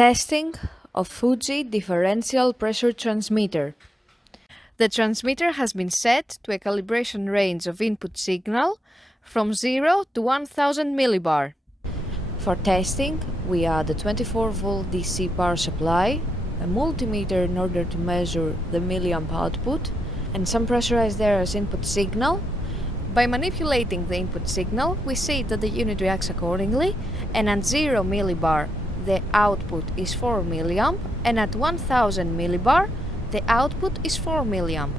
Testing of Fuji Differential Pressure Transmitter. The transmitter has been set to a calibration range of input signal from 0 to 1000 millibar. For testing, we add a 24-volt DC power supply, a multimeter in order to measure the milliamp output, and some pressurized air as input signal. By manipulating the input signal, we see that the unit reacts accordingly, and at 0 millibar the output is 4 milliamp, and at 1000 millibar the output is 4 milliamp.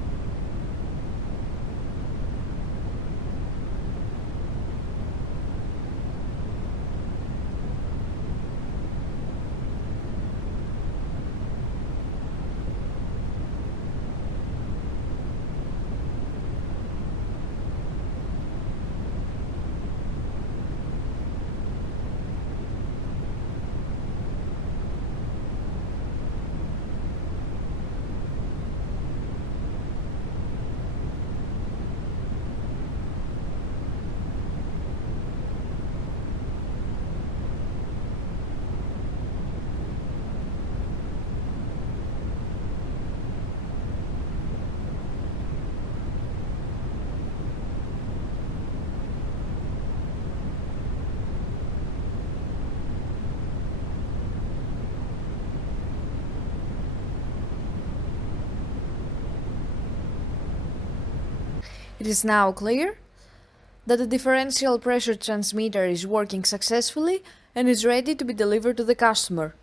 It is now clear that the differential pressure transmitter is working successfully and is ready to be delivered to the customer.